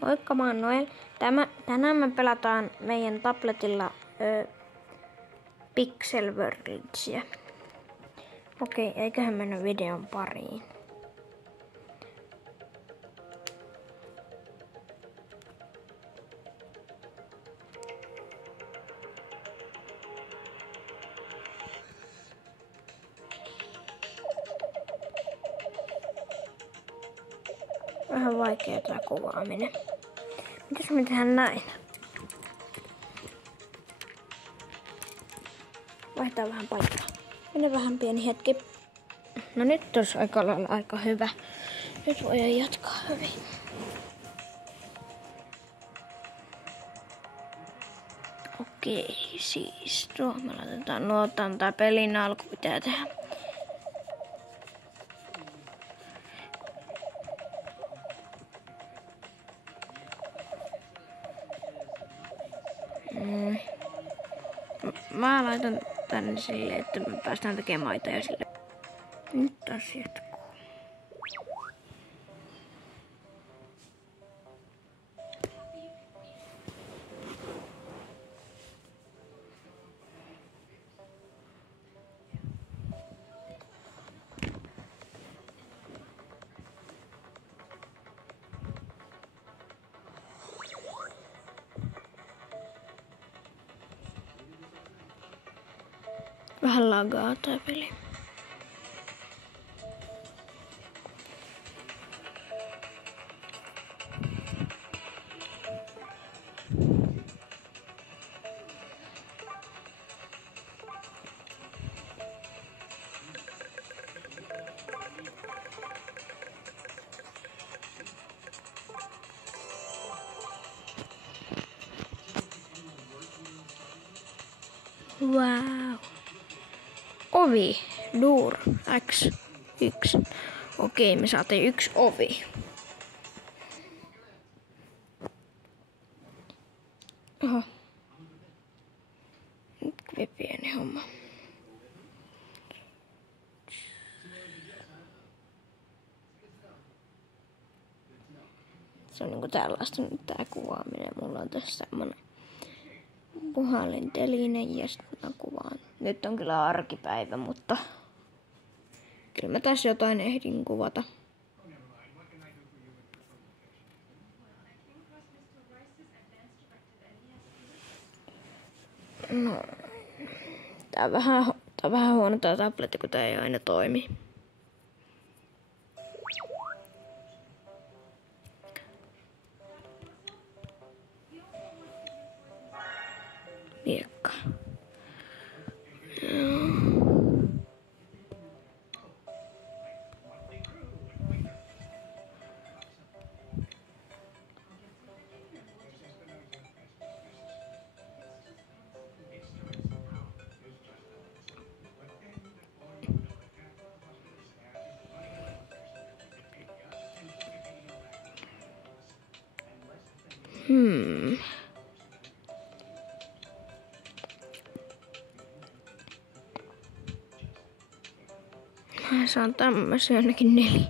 Moikka, mä oon Noel. Tänään me pelataan meidän tabletilla Pixel Worldsia. Okei, eiköhän mennä videon pariin. Vähän vaikea tää kuvaaminen. Mitäs me tehdään näin? Vaihtaa vähän paikkaa. Mene vähän pieni hetki. No nyt olisi aika hyvä. Nyt voidaan jatkaa hyvin. Okei, siis me laitetaan nuotaan. Tää pelin alku pitää tehdä. Mä laitan tänne silleen, että me päästään tekemään maita ja sille. Nyt taas jatkuu. Vähän lagaa tää peli. Wow. Ovi, door, X1. Okei, me saatiin 1 ovi. Oho. Nyt kävi pieni homma. Se on niinku tällaista nyt tää kuvaaminen. Mulla on tässä semmonen puhelinteline ja sitten mä kuvaan. Nyt on kyllä arkipäivä, mutta kyllä mä tässä jotain ehdin kuvata. No, tää on vähän huono tää tabletti, kun tää ei aina toimi. Miekka. Mä saan tämmösen ainakin 4.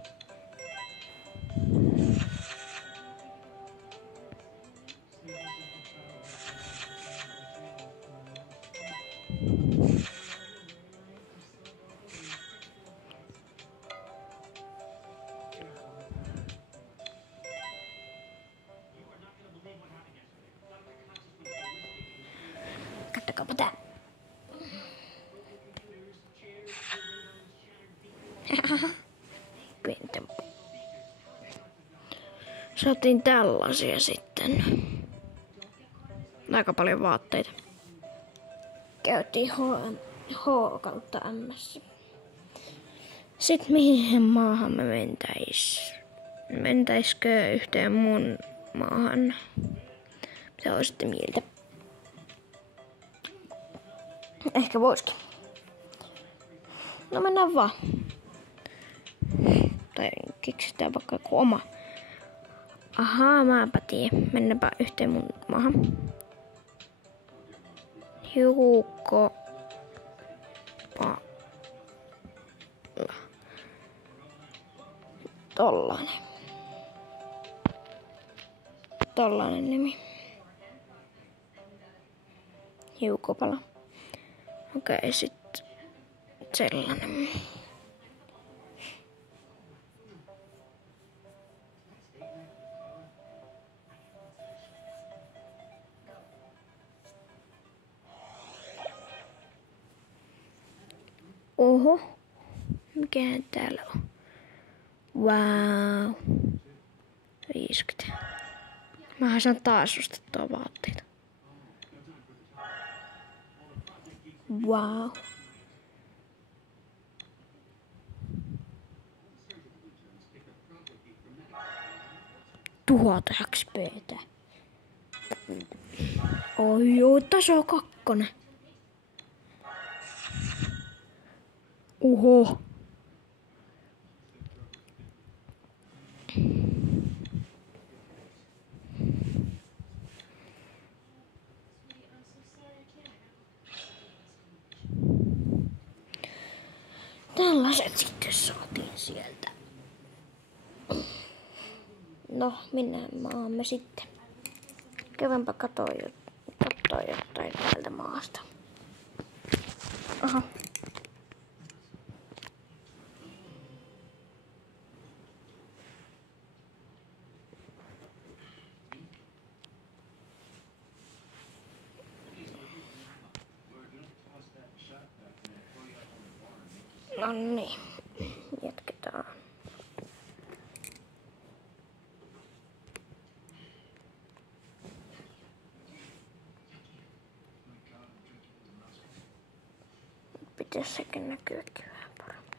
Kattokaapa tää. Pientä. Saatiin tällaisia sitten. Aika paljon vaatteita. Käytiin H kautta MS. Sitten mihin maahan me mentäis? Mentäiskö yhteen mun maahan? Mitä olisitte mieltä? Ehkä voisikin. No mennään vaan. Tai keksitään vaikka joku oma. Ahaa, mäpä tiedän. Mennäänpä yhteen mun maahan. Hiukko. Tollanen. tollanen nimi. Hiukopala. Okei, sit sellainen. Oho. Mikähän täällä on? Wow. 50. Mähän saan taas ostettua vaatteita. Wow. Tuhat XPtä. Oi joo, taso 2. Oho. Tällaiset sitten saatiin sieltä. No, minä maamme sitten. Käydäänpä katsoa jotain täältä maasta. Aha. No niin, jatketaan. Pitäis sekin näkyäkin vähän paremmin.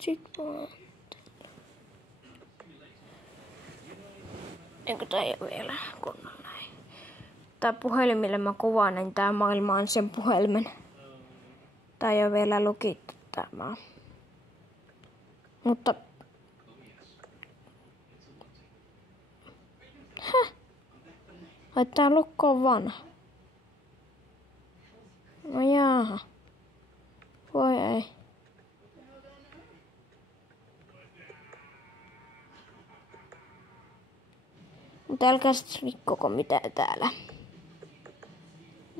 Sit vaan. Eikö tää ei oo vielä kunnolla näin? Tää puhelin, millä mä kuvaan, niin tää maailma on sen puhelimen. Tää ei oo vielä lukittu tää maa. Mutta... Häh? Ai tää lukko on vanha. No jaaha. Voi ei. Mutta älkää sit rikkoko mitään täällä.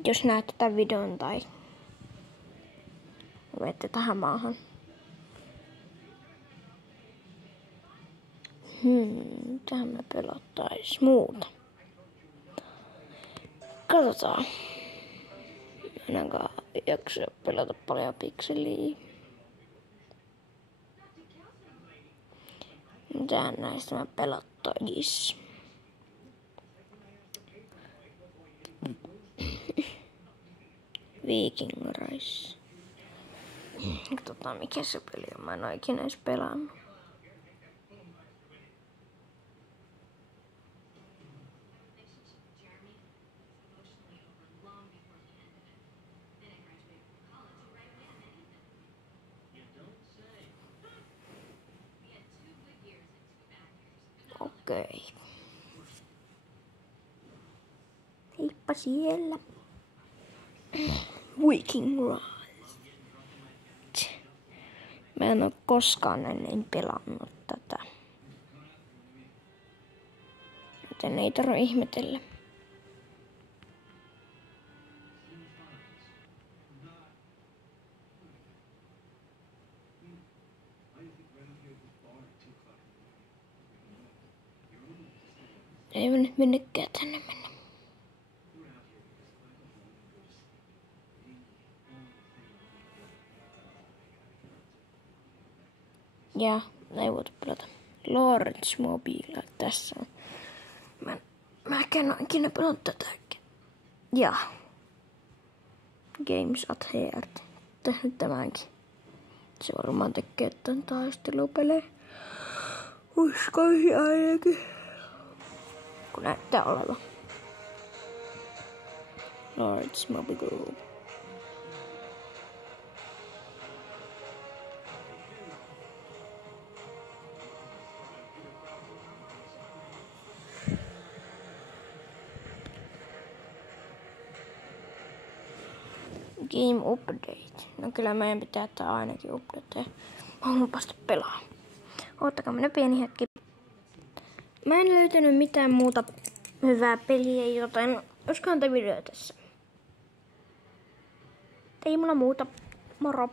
Jos näette tämän videon tai menette tähän maahan. Tähän me pelottais muuta. Katsotaan. Ainakaan jaksa pelata paljon pikseliä. Mitähän näistä mä pelottais? Viking Rise. Katsotaan mikä se peli on. Mä en oo ikinä edes pelannut. Okei. Heippa siellä. Viking Rise. Mä en oo koskaan ennen pelannut tätä. Joten ei tarvitse ihmetellä. Ei me nyt minnekään tänne mennä. Ja ei voitu pelata. Lawrence Mobile tässä on. Mä en oo ikinä pelannut tätäkin. Ja. Games at Heart. Tehnyt tämänkin. Se varmaan tekee tän taistelupelejä. Uskoisin ainakin. Kun näyttää olevan. Lawrence Mobile. Game update. No kyllä meidän pitää tää ainakin update. Mä haluan päästä pelaamaan. Oottakaa minä pieni hetki. Mä en löytänyt mitään muuta hyvää peliä, joten olisikohan tämä video tässä. Ei mulla muuta. Moro!